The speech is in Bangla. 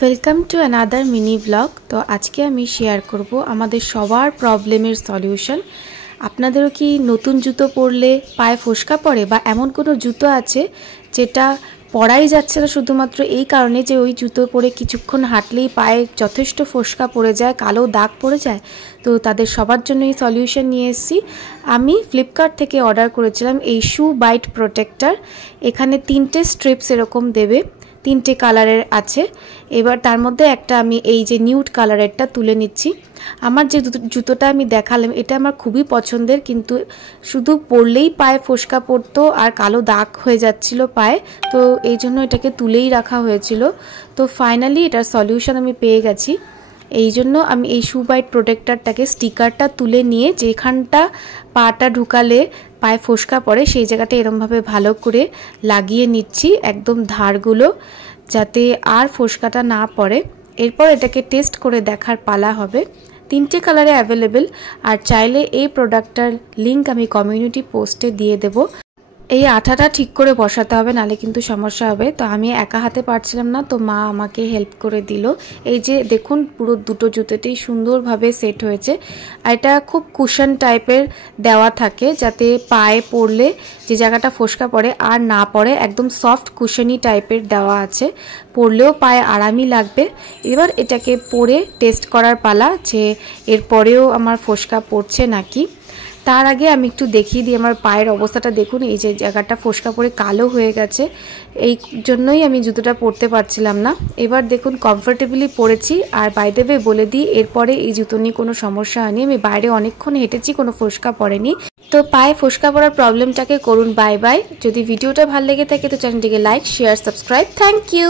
Welcome to another mini blog. तो आज के आमी शेयर करब आमादेर सबार प्रब्लेमेर सल्यूशन। आपनादेरो कि नतून जुतो पड़ले पाये फस्का पड़े बा एमन कोनो जुतो आछे जेटा पड़ाई जाच्छे ना शुधुमात्र एई कारणे जे ओई जुतो परे किछुक्षण हाঁটলেই पाये यथेष्ट फस्का पड़े जाए, कालो दाग पड़े जाए। तो तादेर सबार जोन्नो एई सल्यूशन निये एसेछि। आमी फ्लिपकार्ट थेके अर्डार करेछिलाम एई शू बाइट प्रोटेक्टर। एखाने 3टे स्ट्रिप्स एरकम देबे, 3टे कालारेर आछे। एबार तार मध्य एकटा आमी एई जे निउड कालारेरटा तुले निচ্ছি। आमार जे जुतोटा आमी देखालाम एटा आमार खुबই पछंदेर, किन्तु शुधु पड़लेই पाये फस्का पड़तो और कालो दाग हये जाच्छिलो पाये, तो एई जोन्नो एटाके तुलेই राखा हयेछिलो। तो फाइनाली एटार सल्यूशन आमी पेये गेছি। এই জন্য আমি এই শু বাইট প্রোটেক্টরটাকে স্টিকারটা তুলে নিয়ে যেখানটা পাটা ঢুকালে পায়ে ফোসকা পড়ে সেই জায়গাটা এরকমভাবে ভালো করে লাগিয়ে নিচ্ছি একদম ধারগুলো, যাতে আর ফোসকাটা না পড়ে। এরপর এটাকে টেস্ট করে দেখার পালা হবে। 3টে কালারে অ্যাভেলেবেল, আর চাইলে এই প্রোডাক্টটার লিংক আমি কমিউনিটি পোস্টে দিয়ে দেব। এই আঠাটা ঠিক করে বসাতে হবে, নালে কিন্তু সমস্যা হবে। তো আমি একা হাতে পারছিলাম না, তো মা আমাকে হেল্প করে দিল। এই যে দেখুন পুরো দুটো জুতোতেই সুন্দরভাবে সেট হয়েছে। আর এটা খুব কুশন টাইপের দেওয়া থাকে, যাতে পায়ে পড়লে যে জায়গাটা ফোসকা পড়ে আর না পড়ে, একদম সফট কুশনি টাইপের দেওয়া আছে। পরলেও পায়ে আরামই লাগবে। এবার এটাকে পরে টেস্ট করার পালা যে এরপরেও আমার ফোসকা পড়ছে নাকি। তার আগে আমি একটু দেখিয়ে দিই আমার পায়ের অবস্থাটা। দেখুন এই যে জায়গাটা ফোসকা পড়ে কালো হয়ে গেছে, এই জন্যই আমি জুতোটা পরতে পারছিলাম না। এবার দেখুন কমফোর্টেবলি পরেছি। আর বাই দ্য ওয়ে বলে দিই, এরপরে এই জুতো নিয়ে কোনো সমস্যা হয়নি। আমি বাইরে অনেকক্ষণ হেঁটেছি, কোনো ফোসকা পড়েনি। তো পায়ে ফোসকা পড়ার প্রবলেমটাকে করুন বাই বাই। যদি ভিডিওটা ভালো লেগে থাকে তো চ্যানেলটিকে like, share, subscribe. Thank you.